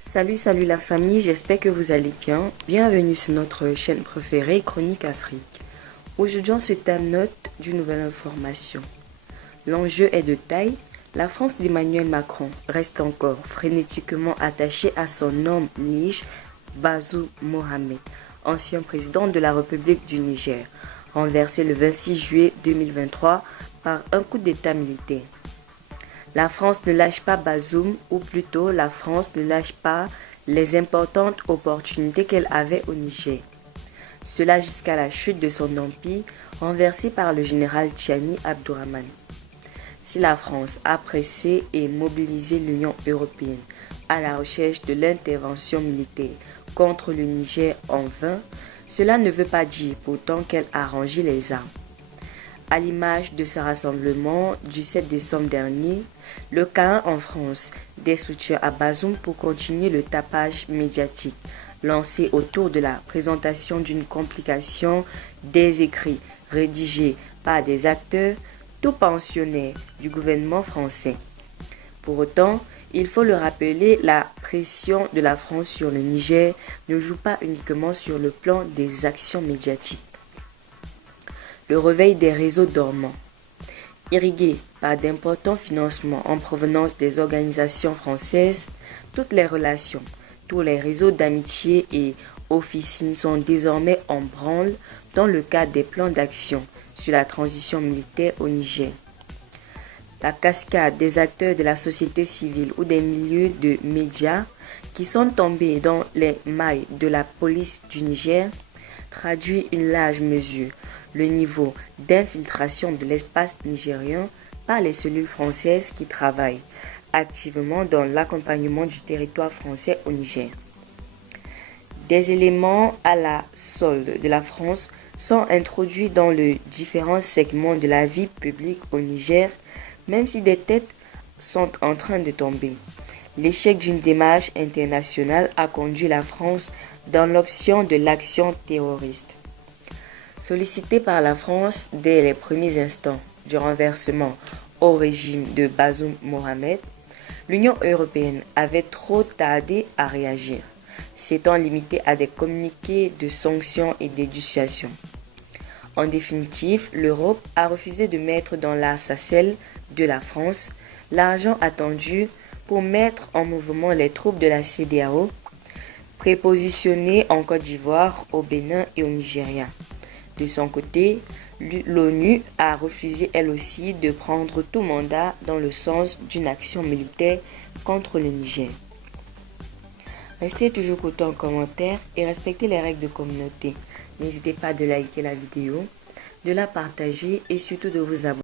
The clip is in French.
Salut la famille, j'espère que vous allez bien. Bienvenue sur notre chaîne préférée Chronique Afrique. Aujourd'hui on se note d'une nouvelle information. L'enjeu est de taille. La France d'Emmanuel Macron reste encore frénétiquement attachée à son homme lige Bazoum Mohamed, ancien président de la République du Niger, renversé le 26 juillet 2023 par un coup d'État militaire. La France ne lâche pas Bazoum, ou plutôt la France ne lâche pas les importantes opportunités qu'elle avait au Niger. Cela jusqu'à la chute de son empire renversé par le général Tchiani Abdourahmane. Si la France a pressé et mobilisé l'Union européenne à la recherche de l'intervention militaire contre le Niger en vain, cela ne veut pas dire pourtant qu'elle a rangé les armes. À l'image de ce rassemblement du 7 décembre dernier, le câlin en France des soutiens à Bazoum pour continuer le tapage médiatique lancé autour de la présentation d'une complication des écrits rédigés par des acteurs tout pensionnaires du gouvernement français. Pour autant, il faut le rappeler, la pression de la France sur le Niger ne joue pas uniquement sur le plan des actions médiatiques. Le réveil des réseaux dormants. Irrigués par d'importants financements en provenance des organisations françaises, toutes les relations, tous les réseaux d'amitié et officines sont désormais en branle dans le cadre des plans d'action sur la transition militaire au Niger. La cascade des acteurs de la société civile ou des milieux de médias qui sont tombés dans les mailles de la police du Niger traduit une large mesure le niveau d'infiltration de l'espace nigérien par les cellules françaises qui travaillent activement dans l'accompagnement du territoire français au Niger. Des éléments à la solde de la France sont introduits dans les différents segments de la vie publique au Niger, même si des têtes sont en train de tomber. L'échec d'une démarche internationale a conduit la France dans l'option de l'action terroriste. Sollicitée par la France dès les premiers instants du renversement au régime de Bazoum Mohamed, l'Union européenne avait trop tardé à réagir, s'étant limitée à des communiqués de sanctions et de dissuasion. En définitive, l'Europe a refusé de mettre dans la sarcelle de la France l'argent attendu pour mettre en mouvement les troupes de la CEDEAO, prépositionnées en Côte d'Ivoire, au Bénin et au Nigeria. De son côté, l'ONU a refusé elle aussi de prendre tout mandat dans le sens d'une action militaire contre le Niger. Restez toujours côté en commentaire et respectez les règles de communauté. N'hésitez pas de liker la vidéo, de la partager et surtout de vous abonner.